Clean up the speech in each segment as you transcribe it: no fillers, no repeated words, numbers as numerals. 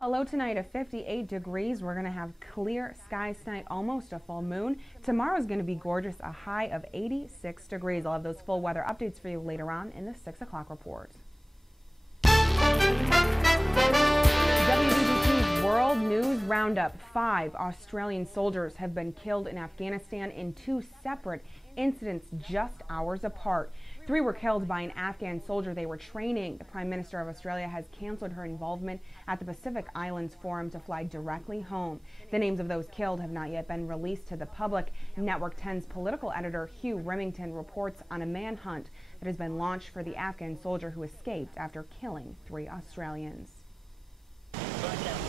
A low tonight of 58 degrees. We're going to have clear skies tonight, almost a full moon. Tomorrow is going to be gorgeous, a high of 86 degrees. I'll have those full weather updates for you later on in the 6 o'clock report. WBBC's World News Roundup. 5 Australian soldiers have been killed in Afghanistan in 2 separate incidents just hours apart. 3 were killed by an Afghan soldier they were training. The Prime Minister of Australia has canceled her involvement at the Pacific Islands Forum to fly directly home. The names of those killed have not yet been released to the public. Network 10's political editor Hugh Remington reports on a manhunt that has been launched for the Afghan soldier who escaped after killing 3 Australians.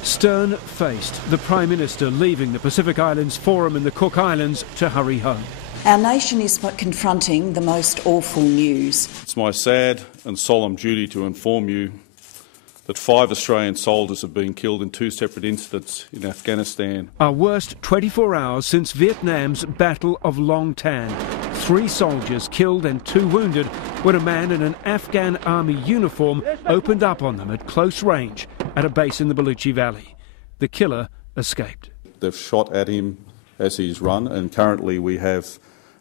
Stern-faced, the Prime Minister leaving the Pacific Islands Forum in the Cook Islands to hurry home. Our nation is confronting the most awful news. It's my sad and solemn duty to inform you that 5 Australian soldiers have been killed in 2 separate incidents in Afghanistan. Our worst 24 hours since Vietnam's Battle of Long Tan. 3 soldiers killed and 2 wounded when a man in an Afghan army uniform opened up on them at close range at a base in the Baluchi Valley. The killer escaped. They've shot at him as he's run, and currently we have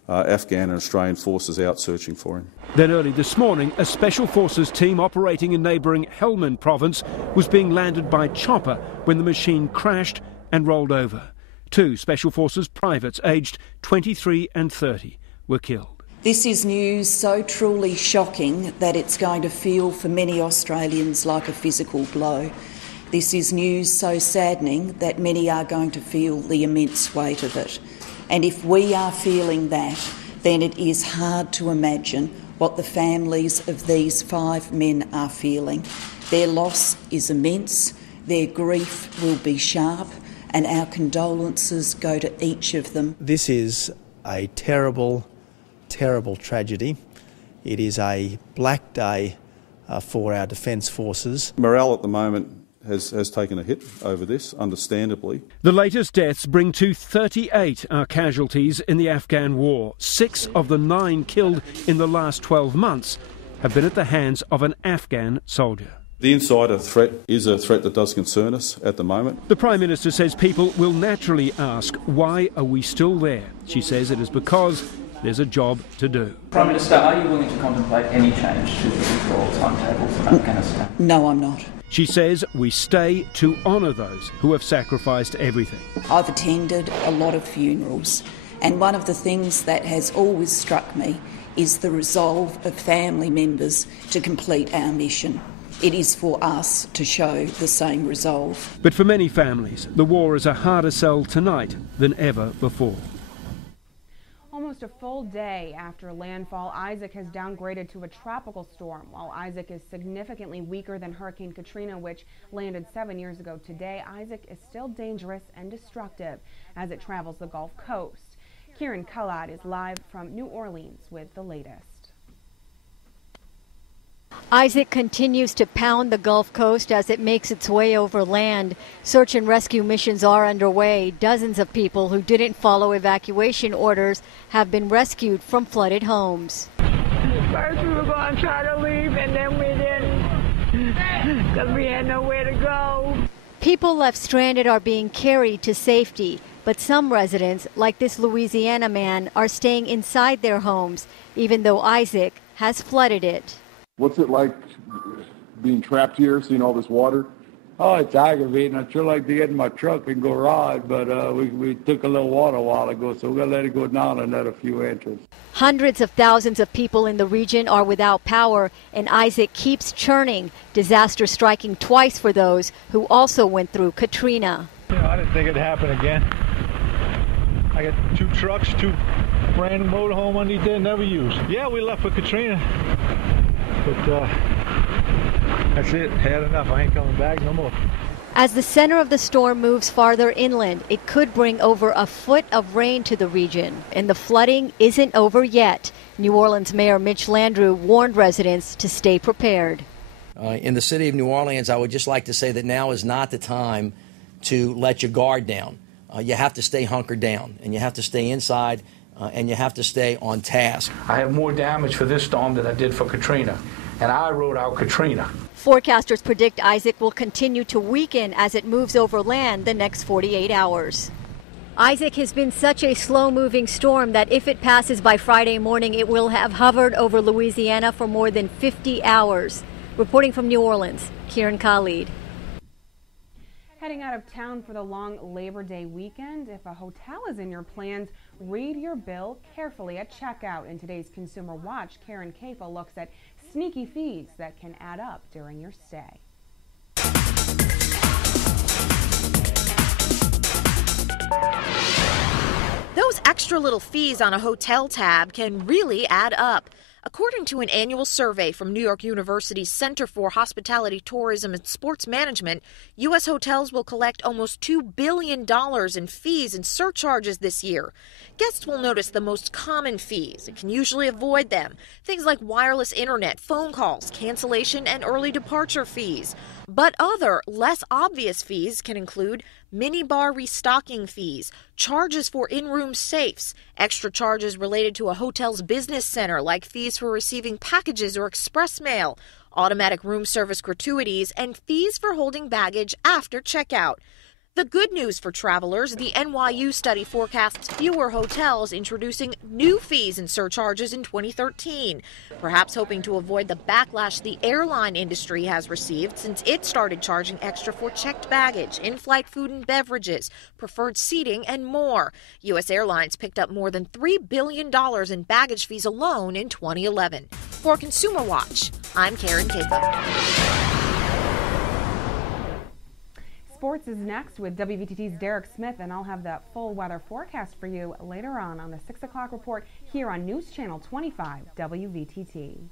Afghan and Australian forces out searching for him. Then early this morning, a Special Forces team operating in neighbouring Helmand province was being landed by chopper when the machine crashed and rolled over. 2 Special Forces privates aged 23 and 30 were killed. This is news so truly shocking that it's going to feel for many Australians like a physical blow. This is news so saddening that many are going to feel the immense weight of it. And if we are feeling that, then it is hard to imagine what the families of these 5 men are feeling. Their loss is immense, their grief will be sharp, and our condolences go to each of them. This is a terrible, terrible tragedy. It is a black day for our Defence Forces. Morale at the moment has taken a hit over this, understandably. The latest deaths bring to 38 our casualties in the Afghan war. 6 of the 9 killed in the last 12 months have been at the hands of an Afghan soldier. The insider threat is a threat that does concern us at the moment. The Prime Minister says people will naturally ask, why are we still there? She says it is because there's a job to do. Prime Minister, are you willing to contemplate any change to the withdrawal timetable from Afghanistan? No, I'm not. She says we stay to honour those who have sacrificed everything. I've attended a lot of funerals, and one of the things that has always struck me is the resolve of family members to complete our mission. It is for us to show the same resolve. But for many families, the war is a harder sell tonight than ever before. Almost a full day after landfall, Isaac has downgraded to a tropical storm. While Isaac is significantly weaker than Hurricane Katrina, which landed 7 years ago today, Isaac is still dangerous and destructive as it travels the Gulf Coast. Kieran Cullad is live from New Orleans with the latest. Isaac continues to pound the Gulf Coast as it makes its way over land. Search and rescue missions are underway. Dozens of people who didn't follow evacuation orders have been rescued from flooded homes. First we were going to try to leave, and then we didn't because we had nowhere to go. People left stranded are being carried to safety, but some residents, like this Louisiana man, are staying inside their homes, even though Isaac has flooded it. What's it like being trapped here, seeing all this water? Oh, it's aggravating. I'd sure like to get in my truck and go ride, but we took a little water a while ago, so we're going to let it go down another few inches. Hundreds of thousands of people in the region are without power, and Isaac keeps churning, disaster striking twice for those who also went through Katrina. I didn't think it'd happen again. I got 2 trucks, 2 brand new motorhome underneath there, never used. Yeah, we left for Katrina. But that's it. Had enough. I ain't coming back no more. As the center of the storm moves farther inland, it could bring over a foot of rain to the region, and the flooding isn't over yet. New Orleans Mayor Mitch Landrieu warned residents to stay prepared. In the city of New Orleans, I would just like to say that now is not the time to let your guard down. You have to stay hunkered down, and you have to stay inside, and you have to stay on task. I have more damage for this storm than I did for Katrina. and I rode out Katrina. Forecasters predict Isaac will continue to weaken as it moves over land the next 48 hours. Isaac has been such a slow-moving storm that if it passes by Friday morning, it will have hovered over Louisiana for more than 50 hours. Reporting from New Orleans, Kieran Khalid. Heading out of town for the long Labor Day weekend, if a hotel is in your plans, read your bill carefully at checkout. In today's Consumer Watch, Karen Kafa looks at sneaky fees that can add up during your stay. Those extra little fees on a hotel tab can really add up. According to an annual survey from New York University's Center for Hospitality, Tourism, and Sports Management, U.S. hotels will collect almost $2 billion in fees and surcharges this year. Guests will notice the most common fees and can usually avoid them. Things like wireless internet, phone calls, cancellation, and early departure fees. But other, less obvious fees can include minibar restocking fees, charges for in-room safes, extra charges related to a hotel's business center like fees for receiving packages or express mail, automatic room service gratuities, and fees for holding baggage after checkout. The good news for travelers, the NYU study forecasts fewer hotels introducing new fees and surcharges in 2013, perhaps hoping to avoid the backlash the airline industry has received since it started charging extra for checked baggage, in-flight food and beverages, preferred seating, and more. U.S. Airlines picked up more than $3 billion in baggage fees alone in 2011. For Consumer Watch, I'm Karen Kafa. Sports is next with WVTT's Derek Smith, and I'll have the full weather forecast for you later on the 6 o'clock report here on News Channel 25 WVTT.